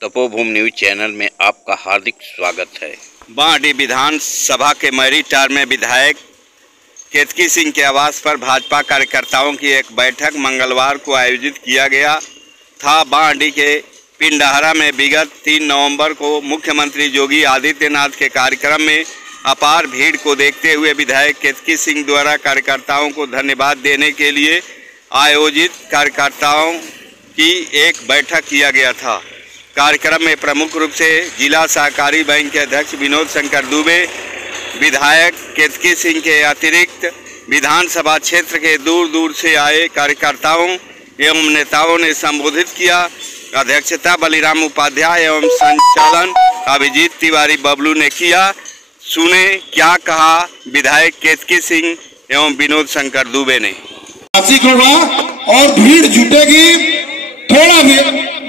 तपोभूमि news channel में आपका हार्दिक स्वागत है। बांडी विधानसभा के मैरीटार में विधायक केतकी सिंह के आवास पर भाजपा कार्यकर्ताओं की एक बैठक मंगलवार को आयोजित किया गया था। बांडी के पिंडहरा में विगत 3 नवंबर को मुख्यमंत्री योगी आदित्यनाथ के कार्यक्रम में अपार भीड़ को देखते हुए विधायक केतकी सिंह द्वारा कार्यकर्ताओं को धन्यवाद देने के लिए आयोजित कार्यकर्ताओं की एक बैठक किया गया था। कार्यक्रम में प्रमुख रूप से जिला सहकारी बैंक के अध्यक्ष विनोद शंकर दुबे, विधायक केतकी सिंह के अतिरिक्त विधानसभा क्षेत्र के दूर दूर से आए कार्यकर्ताओं एवं नेताओं ने संबोधित किया। अध्यक्षता बलिराम उपाध्याय एवं संचालन अभिजीत तिवारी बबलू ने किया। सुने क्या कहा विधायक केतकी सिंह एवं विनोद शंकर दुबे ने। होगा और भीड़ जुटेगी। थोड़ा भी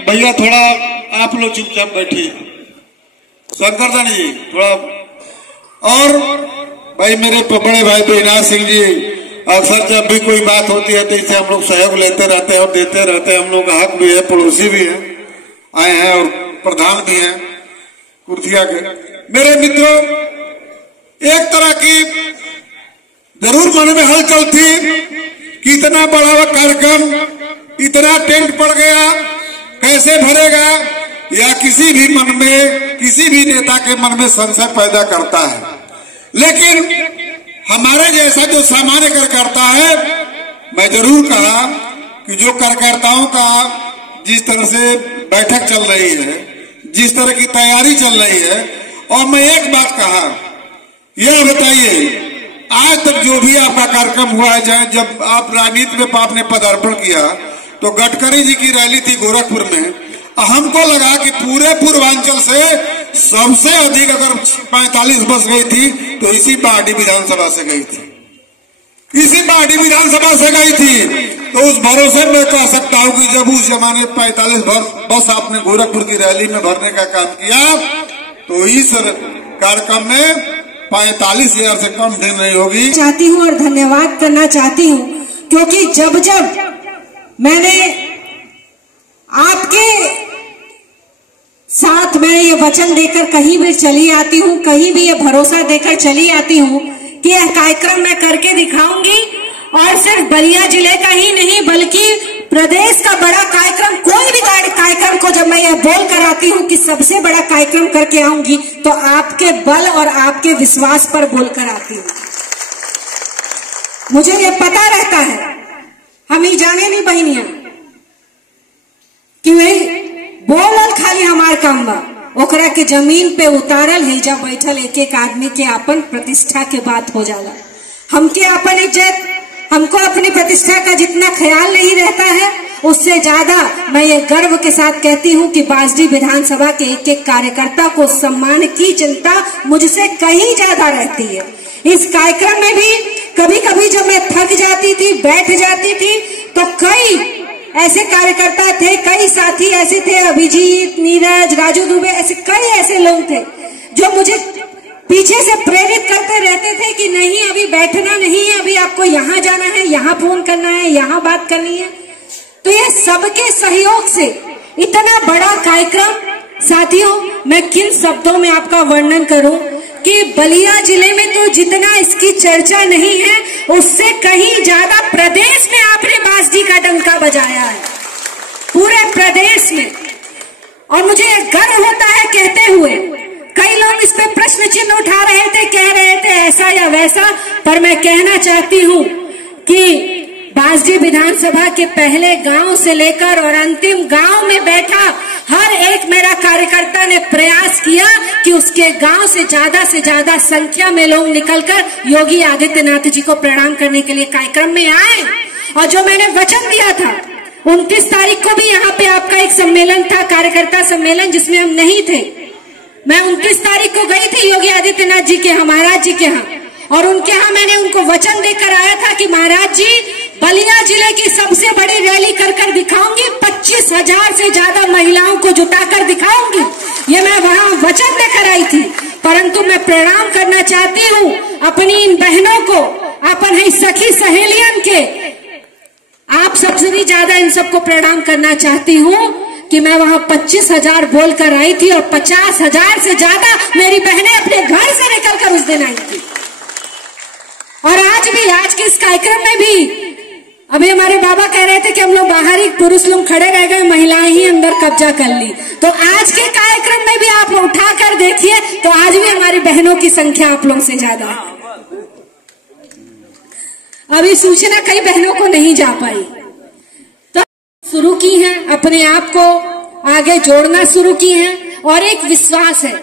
भैया, थोड़ा आप लोग चुपचाप बैठिए। शंकर जी थोड़ा, और भाई मेरे बड़े भाई बेनाथ सिंह जी, अक्सर जब भी कोई बात होती है तो इससे हम लोग सहयोग लेते रहते हैं और देते रहते हैं। हम लोग का हक भी है, पड़ोसी भी है, आए हैं और प्रधान भी हैं कुर्थिया के। मेरे मित्रों, एक तरह की जरूर मन में हलचल थी कि इतना बड़ा कार्यक्रम, इतना टेंट पड़ गया, कैसे भरेगा, या किसी भी मन में, किसी भी नेता के मन में संशय पैदा करता है। लेकिन हमारे जैसा जो सामान्य कार्यकर्ता है, मैं जरूर कहा कि जो कार्यकर्ताओं का जिस तरह से बैठक चल रही है, जिस तरह की तैयारी चल रही है, और मैं एक बात कहा, यह बताइए आज तक जो भी आपका कार्यक्रम हुआ है, जब आप राजनीति में आपने पदार्पण किया तो गडकरी जी की रैली थी गोरखपुर में। हमको लगा कि पूरे पूर्वांचल से सबसे अधिक अगर 45 बस गई थी तो इसी बांडी विधानसभा से गई थी, इसी बांडी विधानसभा से गई थी। तो उस भरोसे में कह सकता हूं कि जब उस जमाने 45 बस आपने गोरखपुर की रैली में भरने का काम किया तो इस कार्यक्रम में 45,000 से कम दिन नहीं होगी। चाहती हूँ और धन्यवाद करना चाहती हूँ, क्योंकि जब जब मैंने आपके साथ मैं ये वचन देकर कहीं भी चली आती हूँ, कहीं भी ये भरोसा देकर चली आती हूँ कि यह कार्यक्रम मैं करके दिखाऊंगी, और सिर्फ बलिया जिले का ही नहीं बल्कि प्रदेश का बड़ा कार्यक्रम, कोई भी कार्यक्रम को जब मैं ये बोल कर आती हूँ कि सबसे बड़ा कार्यक्रम करके आऊंगी तो आपके बल और आपके विश्वास पर बोल कर आती हूँ। मुझे ये पता रहता है, हम ही जाने नहीं बहनिया कि वही बोलल खाली हमार काम बा, ओकरा के जमीन पे उतारल है जब बैठल एक एक आदमी के अपन प्रतिष्ठा के बात हो जाला। हमके अपन इज्जत, हमको अपनी प्रतिष्ठा का जितना ख्याल नहीं रहता है, उससे ज्यादा मैं ये गर्व के साथ कहती हूँ कि बांसडी विधानसभा के एक एक कार्यकर्ता को सम्मान की चिंता मुझसे कहीं ज्यादा रहती है। इस कार्यक्रम में भी कभी कभी जब मैं थक जाती थी, बैठ जाती थी, तो कई ऐसे कार्यकर्ता थे, कई साथी ऐसे थे, अभिजीत, नीरज, राजू दुबे, ऐसे कई ऐसे लोग थे जो मुझे पीछे से प्रेरित करते रहते थे कि नहीं अभी बैठना नहीं है, अभी आपको यहाँ जाना है, यहाँ फोन करना है, यहाँ बात करनी है। तो ये सबके सहयोग से इतना बड़ा कार्यक्रम, साथियों मैं किन शब्दों में आपका वर्णन करूं कि बलिया जिले में तो जितना इसकी चर्चा नहीं है, उससे कहीं ज्यादा प्रदेश में आपने बांसडी का डंका बजाया है, पूरे प्रदेश में। और मुझे गर्व होता है कहते हुए, कई लोग इस पे प्रश्न चिन्ह उठा रहे थे, कह रहे थे ऐसा या वैसा, पर मैं कहना चाहती हूँ कि बांसडी विधानसभा के पहले गांव से लेकर और अंतिम गांव में बैठा हर एक मेरा कार्यकर्ता ने प्रयास किया कि उसके गांव से ज्यादा संख्या में लोग निकलकर योगी आदित्यनाथ जी को प्रणाम करने के लिए कार्यक्रम में आए। और जो मैंने वचन दिया था 29 तारीख को भी यहाँ पे आपका एक सम्मेलन था, कार्यकर्ता सम्मेलन, जिसमें हम नहीं थे। मैं 29 तारीख को गई थी योगी आदित्यनाथ जी के यहाँ, महाराज जी के यहाँ, और उनके यहाँ मैंने उनको वचन देकर आया था कि महाराज जी बलिया जिले की सबसे बड़ी रैली कर दिखाऊंगी, 25,000 से ज्यादा महिलाओं को जुटाकर दिखाऊंगी, ये मैं वहां वचन देकर आई थी। परंतु मैं प्रणाम करना चाहती हूँ अपनी इन बहनों को, अपन है सखी सहेलियन के, आप सबसे भी ज्यादा इन सबको प्रणाम करना चाहती हूँ कि मैं वहां 25,000 बोलकर आई थी और 50,000 से ज्यादा मेरी बहनें अपने घर से निकलकर उस दिन आई थी। और आज भी, आज के इस कार्यक्रम में भी अभी हमारे बाबा कह रहे थे कि हम लोग बाहर ही पुरुष लोग खड़े रह गए, महिलाएं ही अंदर कब्जा कर ली। तो आज के कार्यक्रम में भी आप उठा कर देखिए तो आज भी हमारी बहनों की संख्या आप लोग से ज्यादा है। अभी सूचना कई बहनों को नहीं जा पाई, तो शुरू की है, अपने आप को आगे जोड़ना शुरू की है। और एक विश्वास है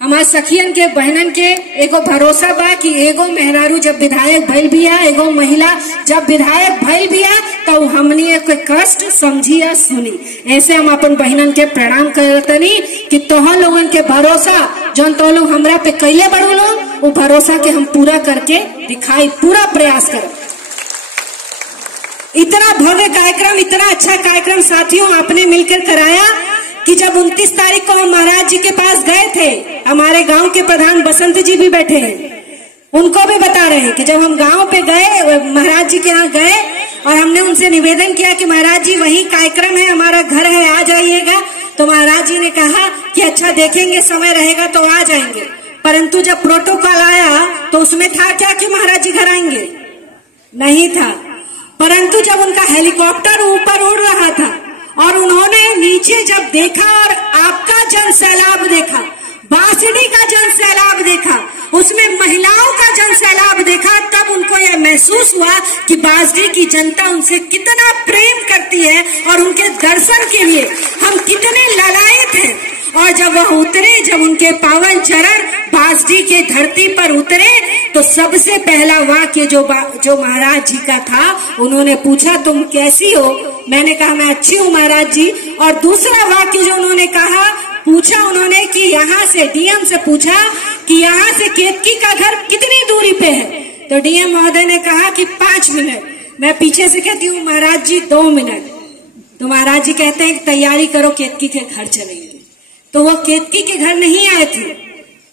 हमारे सखियन के, बहनन के, एगो भरोसा बा कि एगो मेहरारू जब विधायक भइल बिया, एगो महिला जब विधायक भइल बिया, तो हमनी के कष्ट समझी या सुनी। ऐसे हम अपन बहनन के प्रणाम करतनी कि तोह लोगन के भरोसा जौन तो लोग हमरा पे कैले बड़ो लोग, वो भरोसा के हम पूरा करके दिखाई, पूरा प्रयास करो। इतना भव्य कार्यक्रम, इतना अच्छा कार्यक्रम साथियों आपने मिलकर कराया कि जब 29 तारीख को हम महाराज जी के पास गए थे, हमारे गांव के प्रधान बसंत जी भी बैठे हैं, उनको भी बता रहे हैं कि जब हम गांव पे गए, महाराज जी के यहाँ गए और हमने उनसे निवेदन किया कि महाराज जी वही कार्यक्रम है, हमारा घर है, आ जाइएगा। तो महाराज जी ने कहा कि अच्छा देखेंगे, समय रहेगा तो आ जाएंगे। परंतु जब प्रोटोकॉल आया तो उसमें था क्या कि महाराज जी घर आएंगे? नहीं था। परंतु जब उनका हेलीकॉप्टर ऊपर उड़ रहा था और उन्होंने नीचे जब देखा और आपका जन सैलाब देखा, बांसुरी का जन सैलाब देखा, उसमें महिलाओं का जन सैलाब देखा, तब उनको यह महसूस हुआ कि बांसुरी की जनता उनसे कितना प्रेम करती है और उनके दर्शन के लिए हम कितने ललायत हैं। और जब वह उतरे, जब उनके पावन चरण बांसुरी के धरती पर उतरे, तो सबसे पहला वाक्य जो महाराज जी का था, उन्होंने पूछा तुम कैसी हो? मैंने कहा मैं अच्छी हूँ महाराज जी। और दूसरा वाक्य जो उन्होंने कहा, पूछा उन्होंने कि यहाँ से, डीएम से पूछा कि यहाँ से केतकी का घर कितनी दूरी पे है? तो डीएम महोदय ने कहा कि 5 मिनट। मैं पीछे से कहती हूँ महाराज जी 2 मिनट। तो महाराज जी कहते हैं तैयारी करो, केतकी के घर चलेंगे। तो वो केतकी के घर नहीं आए थे,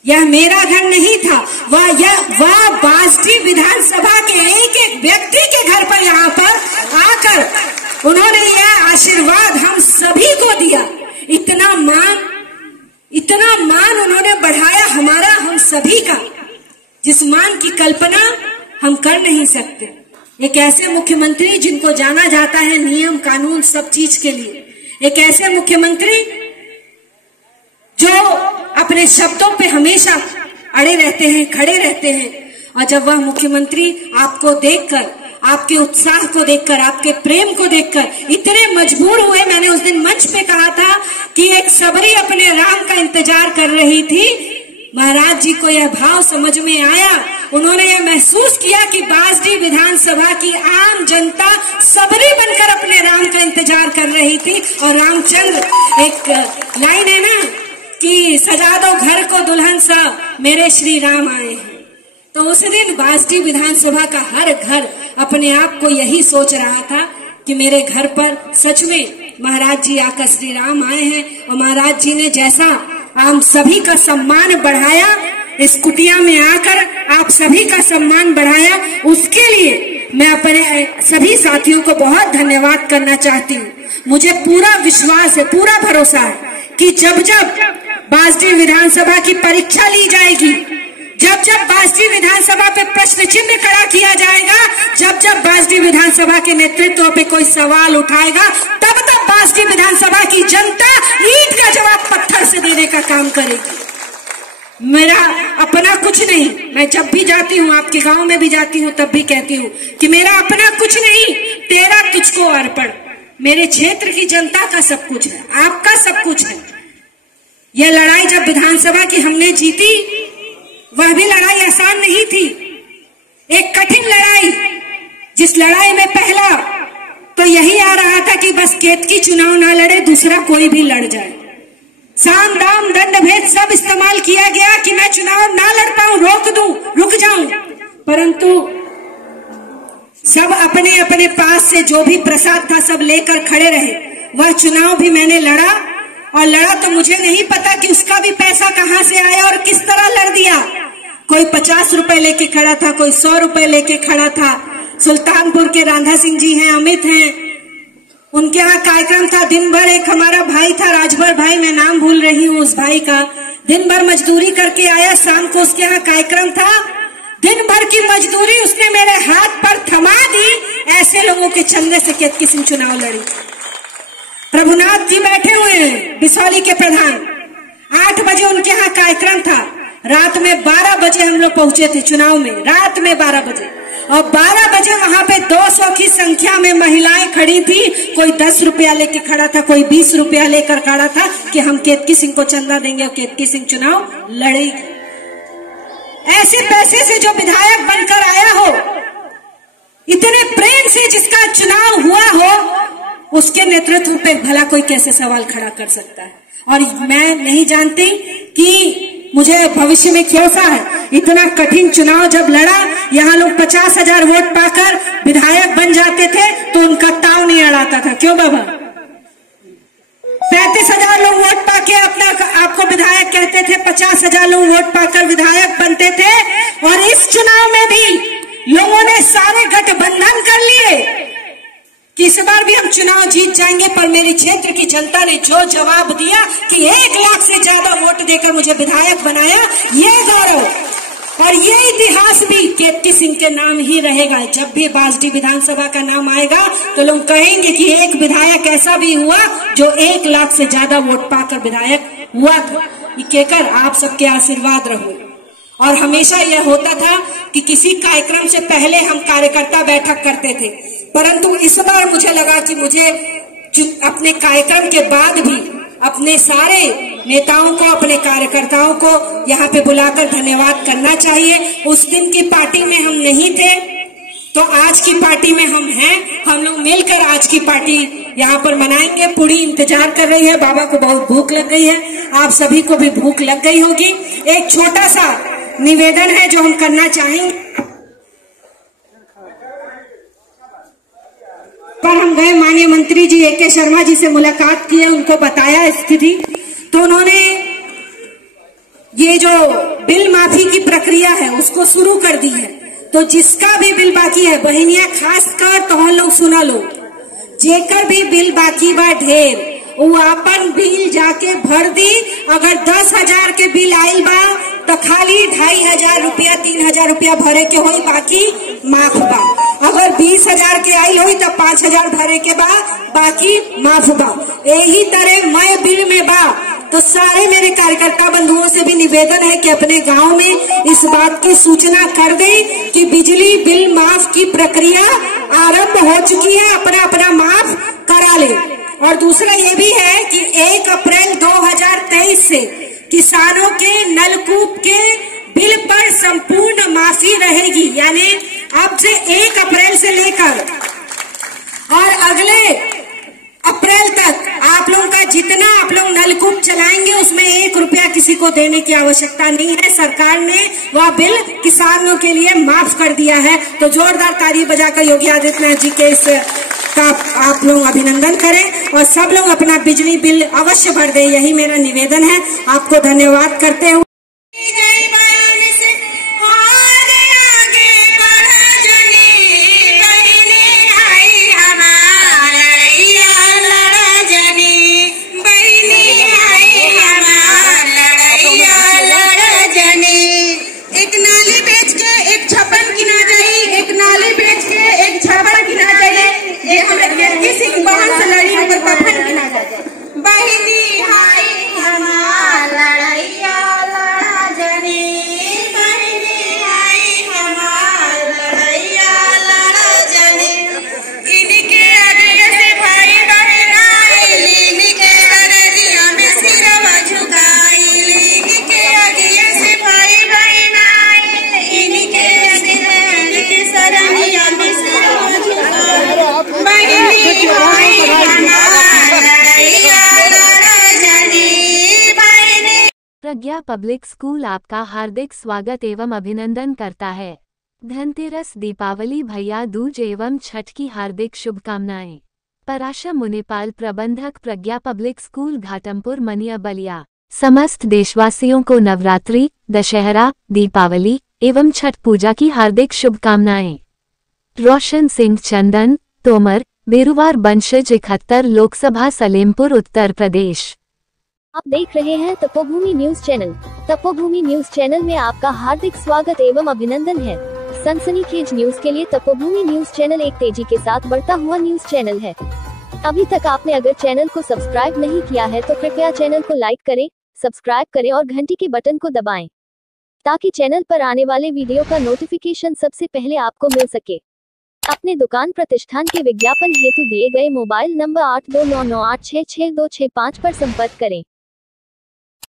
यह मेरा घर नहीं था, वह बांसुरी विधानसभा के एक एक व्यक्ति के घर पर यहाँ पर आकर उन्होंने यह आशीर्वाद हम सभी को दिया। इतना मान उन्होंने बढ़ाया हमारा, हम सभी का, जिस मान की कल्पना हम कर नहीं सकते। एक ऐसे मुख्यमंत्री जिनको जाना जाता है नियम कानून सब चीज के लिए, एक ऐसे मुख्यमंत्री जो अपने शब्दों पे हमेशा अड़े रहते हैं, खड़े रहते हैं। और जब वह मुख्यमंत्री आपको देखकर, आपके उत्साह को देखकर, आपके प्रेम को देखकर इतने मजबूर हुए, मैंने उस दिन मंच पे कहा था कि एक सबरी अपने राम का इंतजार कर रही थी। महाराज जी को यह भाव समझ में आया, उन्होंने यह महसूस किया कि बांसुरी विधानसभा की आम जनता सबरी बनकर अपने राम का इंतजार कर रही थी। और रामचंद्र, एक लाइन है ना कि सजा दो घर को दुल्हन सा, मेरे श्री राम आए हैं। तो उस दिन बांसुरी विधानसभा का हर घर अपने आप को यही सोच रहा था कि मेरे घर पर सच में महाराज जी आकर श्री राम आए हैं। और महाराज जी ने जैसा हम सभी का सम्मान बढ़ाया, इस कुटिया में आकर आप सभी का सम्मान बढ़ाया, उसके लिए मैं अपने सभी साथियों को बहुत धन्यवाद करना चाहती हूँ। मुझे पूरा विश्वास है, पूरा भरोसा है कि जब जब बांसुरी विधानसभा की परीक्षा ली जाएगी, जब जब बांसुरी विधानसभा पे प्रश्न चिन्ह खड़ा किया जाएगा, जब जब बांसुरी विधानसभा के नेतृत्व पे कोई सवाल उठाएगा, तब तब बांसुरी विधानसभा की जनता ईंट का जवाब पत्थर से देने का काम करेगी। मेरा अपना कुछ नहीं, मैं जब भी जाती हूँ, आपके गांव में भी जाती हूँ, तब भी कहती हूँ कि मेरा अपना कुछ नहीं, तेरा तुझको अर्पण। मेरे क्षेत्र की जनता का सब कुछ है, आपका सब कुछ है। यह लड़ाई जब विधानसभा की हमने जीती, वह भी लड़ाई आसान नहीं थी, एक कठिन लड़ाई। जिस लड़ाई में पहला तो यही आ रहा था कि बस केतकी चुनाव ना लड़े, दूसरा कोई भी लड़ जाए। साम दाम दंड भेद सब इस्तेमाल किया गया कि मैं चुनाव ना लड़ पाऊं, रोक दूं, रुक जाऊं। परंतु सब अपने अपने पास से जो भी प्रसाद था सब लेकर खड़े रहे। वह चुनाव भी मैंने लड़ा, और लड़ा तो मुझे नहीं पता कि उसका भी पैसा कहां से आया और किस तरह लड़ दिया। कोई 50 रुपए लेके खड़ा था, कोई 100 रुपए लेके खड़ा था। सुल्तानपुर के राधा सिंह जी हैं, अमित हैं, उनके यहाँ कार्यक्रम था दिन भर। एक हमारा भाई था राजभर भाई, मैं नाम भूल रही हूँ उस भाई का, दिन भर मजदूरी करके आया, शाम को उसके यहाँ कार्यक्रम था, दिन भर की मजदूरी उसने मेरे हाथ पर थमा दी। ऐसे लोगों के चंदे से केतकी सिंह चुनाव लड़ी। प्रभुनाथ जी बैठे हुए हैं, बिसौली के प्रधान, 8 बजे उनके यहाँ कार्यक्रम था, रात में 12 बजे हम लोग पहुंचे थे चुनाव में, रात में 12 बजे। और 12 बजे वहां पे 200 की संख्या में महिलाएं खड़ी थी। कोई 10 रुपया लेके खड़ा था, कोई 20 रुपया लेकर खड़ा था कि हम केतकी सिंह को चंदा देंगे और केतकी सिंह चुनाव लड़ेगी। ऐसे पैसे से जो विधायक बनकर आया हो, इतने प्रेम से जिसका चुनाव हुआ हो, उसके नेतृत्व पे भला कोई कैसे सवाल खड़ा कर सकता है। और मैं नहीं जानती कि मुझे भविष्य में क्या सा है। इतना कठिन चुनाव जब लड़ा, यहाँ लोग 50,000 वोट पाकर विधायक बन जाते थे तो उनका ताव नहीं अड़ाता था। क्यों बाबा? 35,000 लोग वोट पाके अपना आपको विधायक कहते थे, 50,000 लोग वोट पाकर विधायक बनते थे। और इस चुनाव में भी लोगों ने सारे गठबंधन कर लिए कि इस बार भी हम चुनाव जीत जाएंगे। पर मेरे क्षेत्र की जनता ने जो जवाब दिया कि 1 लाख से ज्यादा वोट देकर मुझे विधायक बनाया, ये गौरव और ये इतिहास भी केतकी सिंह के नाम ही रहेगा। जब भी बासडी विधानसभा का नाम आएगा तो लोग कहेंगे कि एक विधायक ऐसा भी हुआ जो 1 लाख से ज्यादा वोट पाकर विधायक हुआ था। केकर आप सबके आशीर्वाद रहो। और हमेशा यह होता था कि किसी कार्यक्रम से पहले हम कार्यकर्ता बैठक करते थे, परंतु इस बार मुझे लगा कि मुझे अपने कार्यक्रम के बाद भी अपने सारे नेताओं को, अपने कार्यकर्ताओं को यहाँ पे बुलाकर धन्यवाद करना चाहिए। उस दिन की पार्टी में हम नहीं थे तो आज की पार्टी में हम हैं। हम लोग मिलकर आज की पार्टी यहाँ पर मनाएंगे। पूरी इंतजार कर रही है, बाबा को बहुत भूख लग गई है, आप सभी को भी भूख लग गई होगी। एक छोटा सा निवेदन है जो हम करना चाहेंगे। पर हम गए, माननीय मंत्री जी AK शर्मा जी से मुलाकात की है, उनको बताया स्थिति, तो उन्होंने ये जो बिल माफी की प्रक्रिया है उसको शुरू कर दी है। तो जिसका भी बिल बाकी है, बहनिया खासकर तो हम लोग सुना लो, जेकर भी बिल बाकी बा ढेर, वो अपन बिल जाके भर दी। अगर 10,000 के बिल आयल बा तो खाली 2,500 रुपया 3,000 रुपया भरे के होई, बाकी माफ बा। अगर 20,000 के आयल हुई तो 5,000 भरे के बा, बाकी माफ बा। यही तरह मैं बिल में बा। तो सारे मेरे कार्यकर्ता बंधुओं से भी निवेदन है कि अपने गांव में इस बात की सूचना कर दें कि बिजली बिल माफ की प्रक्रिया आरंभ हो चुकी है, अपना अपना माफ करा ले। और दूसरा ये भी है कि 1 अप्रैल 2023 से किसानों के नलकूप के बिल पर संपूर्ण माफी रहेगी। यानी अब से 1 अप्रैल से लेकर और अगले अप्रैल तक आप लोगों का जितना आप लोग नलकूप चलाएंगे उसमें 1 रुपया किसी को देने की आवश्यकता नहीं है। सरकार ने वह बिल किसानों के लिए माफ कर दिया है। तो जोरदार ताली बजाकर योगी आदित्यनाथ जी के इस का आप लोग अभिनंदन करें और सब लोग अपना बिजली बिल अवश्य भर दें, यही मेरा निवेदन है। आपको धन्यवाद करते हुए प्रज्ञा पब्लिक स्कूल आपका हार्दिक स्वागत एवं अभिनंदन करता है। धनतेरस, दीपावली, भैया दूज एवं छठ की हार्दिक शुभकामनाएं। पराशा मुनिपाल, प्रबंधक, प्रज्ञा पब्लिक स्कूल, घाटमपुर, मनिया, बलिया। समस्त देशवासियों को नवरात्रि, दशहरा, दीपावली एवं छठ पूजा की हार्दिक शुभकामनाएं। रोशन सिंह, चंदन, तोमर, बेरुवार वंशज 71 लोकसभा सलेमपुर उत्तर प्रदेश। आप देख रहे हैं तपोभूमि न्यूज चैनल। तपोभूमि न्यूज चैनल में आपका हार्दिक स्वागत एवं अभिनंदन है। सनसनीखेज न्यूज के लिए तपोभूमि न्यूज चैनल एक तेजी के साथ बढ़ता हुआ न्यूज चैनल है। अभी तक आपने अगर चैनल को सब्सक्राइब नहीं किया है तो कृपया चैनल को लाइक करें, सब्सक्राइब करें और घंटी के बटन को दबाएं, ताकि चैनल पर आने वाले वीडियो का नोटिफिकेशन सबसे पहले आपको मिल सके। अपने दुकान प्रतिष्ठान के विज्ञापन हेतु दिए गए मोबाइल नंबर 8299866265 पर संपर्क करें।